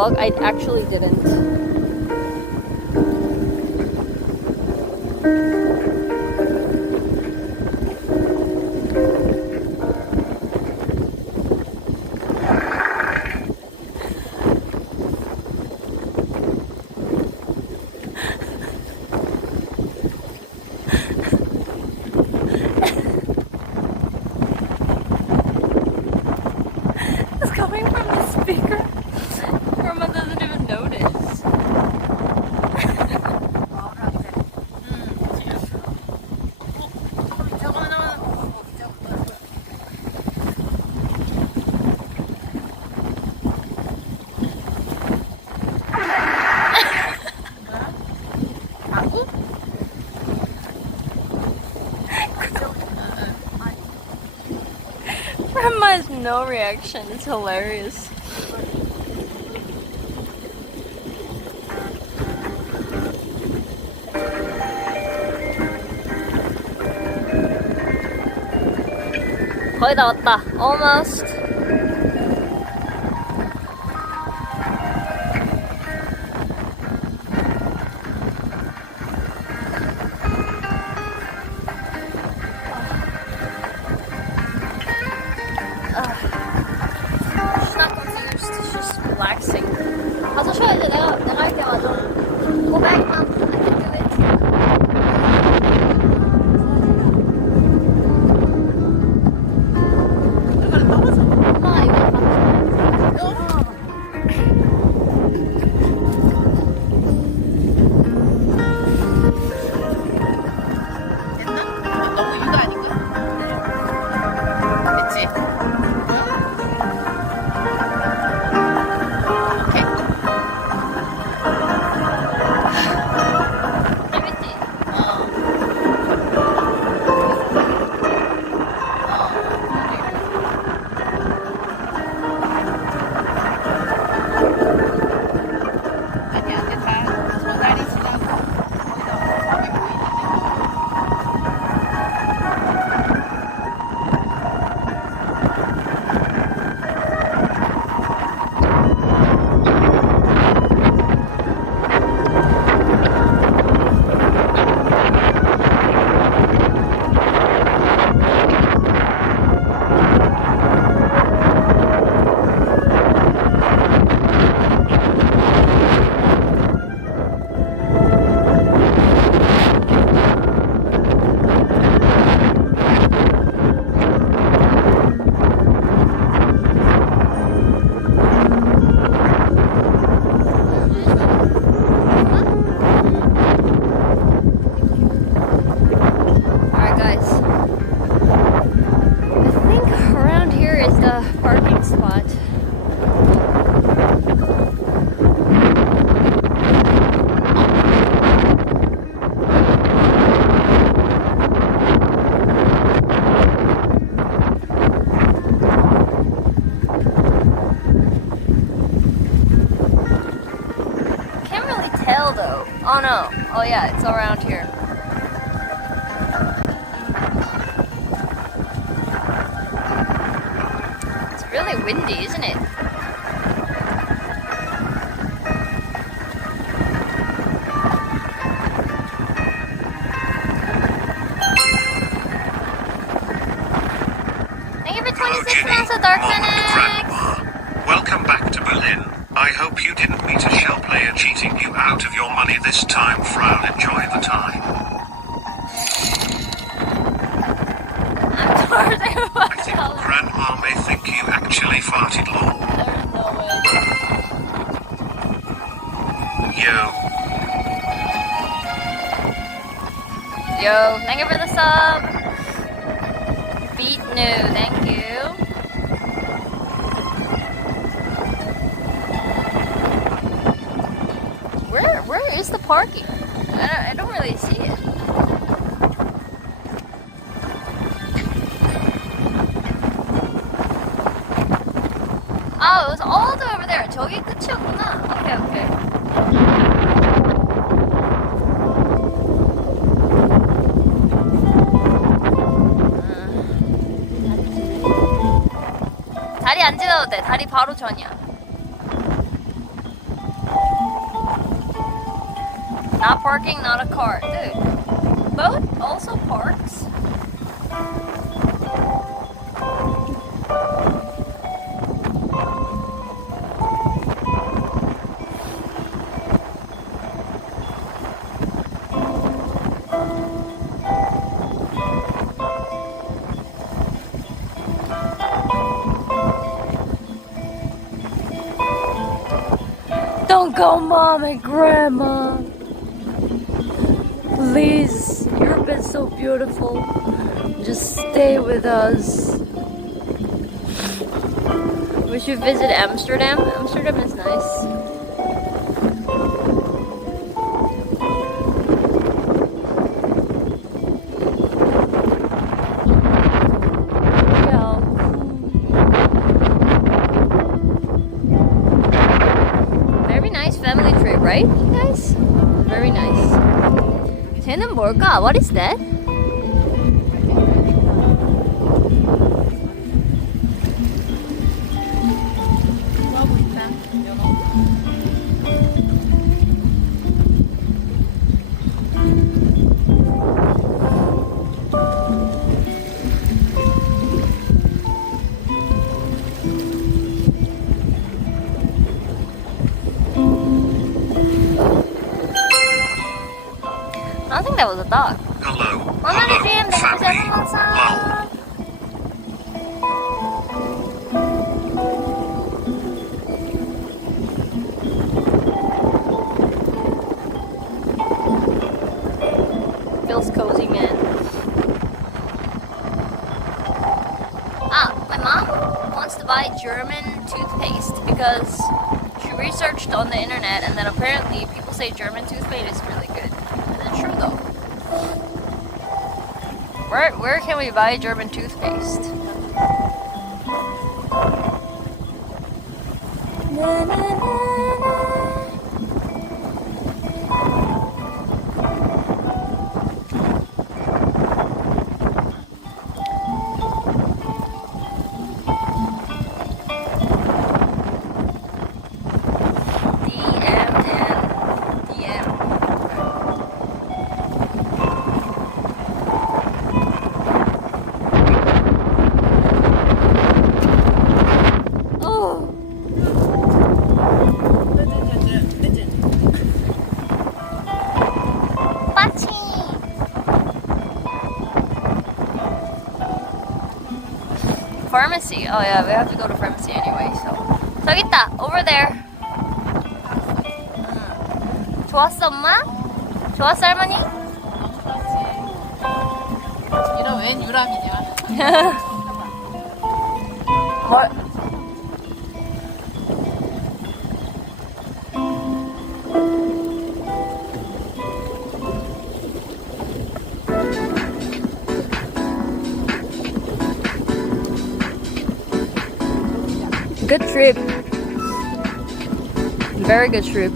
vlog? I actually didn't. It's coming from the speaker. Grandma doesn't even notice. Grandma has no reaction. It's hilarious. 거의 다 왔다. Almost. She's not confused. She's just relaxing. 가서 쉬어야 돼. 내가 할게 맞아. Go back, mom. I can do it. 엄마 이거 너무 유도 아닌가? 됐지? 오케이. 재밌지? 아니 안 됐다. 전날이 지나고 거기다 밤에 보이는데. Alright guys, I think around here is the parking spot. Can't really tell though. Oh no, oh yeah, it's around here. It's really windy, isn't it? Thank you for 26 Jinny, months of Dark Mom and Phoenix! Grandma. Welcome back to Berlin. I hope you didn't meet a shell player cheating you out of your money this time. Frown, enjoy the time. I'm charging I think $5. Grandma may think you actually farted lol. There's no way. Yo, Yo, thank you for the sub! Beat new, thank you. Where is the parking? I don't really see it. Oh, it was all the way over there. 저기 끝이었구나. Okay, okay. 다리 안 지나도 돼. 다리 바로 전이야. Not parking, not a car. Dude, boat also parks. Don't go, Mom and Grandma. Please, Europe is so beautiful. Just stay with us. We should visit Amsterdam. Amsterdam is nice. Family trip, right, you guys? Very nice. 쟤는 뭘까? What is that? I think that was a dog. Hello. Mama Hello, Jim, family. Lol. Feels cozy, man. My mom wants to buy German toothpaste because she researched on the internet and then apparently people say German toothpaste is really good. Is it true though? Where can we buy German toothpaste? Na, na, na, na. Pharmacy. Oh yeah, we have to go to pharmacy anyway. So 저기 있다. Over there. 좋았어 엄마? 좋았어 할머니? 이런 웬 유람이냐? 뭘? Good trip. Very good trip.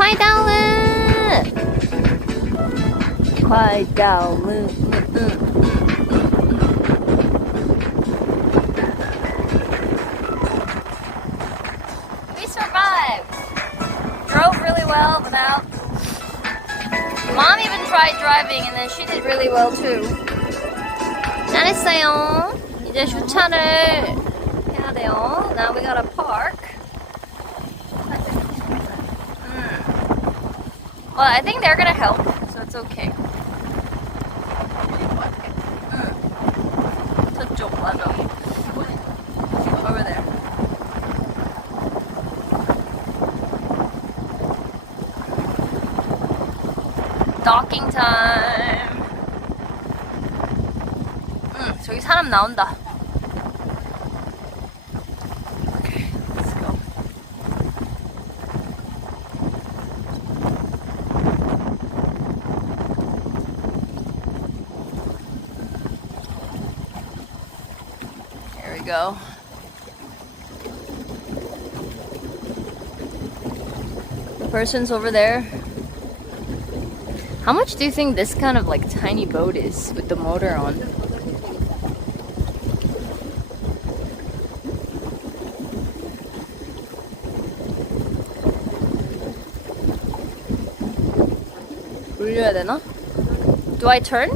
Hi, Dowlin! Hi, Dowlin. We survived. Drove really well without. Mom even tried driving and then she did really well too. 잘했어요. 이제 주차를 해야 돼요. Now we gotta park. Well, I think they're gonna help, so it's okay. 저쪽 맞아. Over there. Docking time. 저기 사람 나온다. Okay, let's go. Here we go. The person's over there. How much do you think this kind of like tiny boat is with the motor on? 돌려야 되나? Do I turn?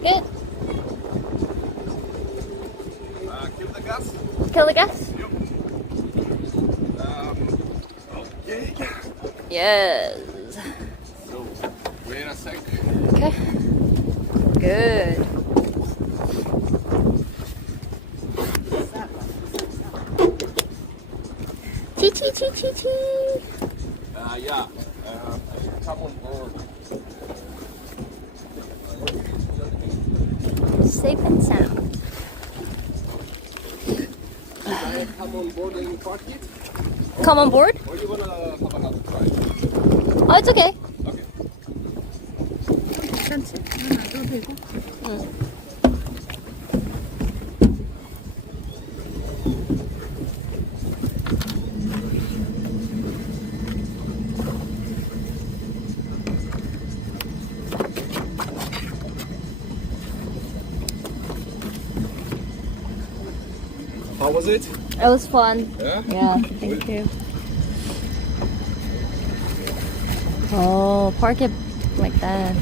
Good. Kill the gas. Kill the gas? Okay. Yes. So, wait a sec. Okay. Good. Chee chee chee chee chee. Yeah. Come on board. Safe and sound. Come on board and park it? Come on board? Or you wanna have another try? Oh, it's okay. Okay. 괜찮지? 하나 놔도 되고. How was it? It was fun. Yeah? Yeah, thank you. Oh, park it like that.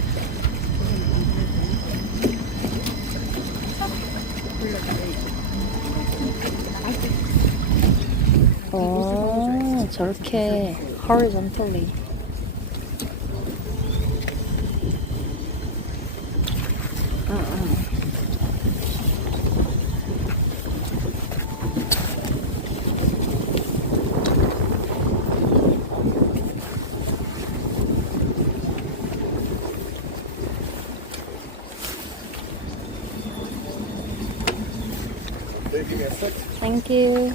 어, 저렇게 horizontally. Give me a sec. Thank you.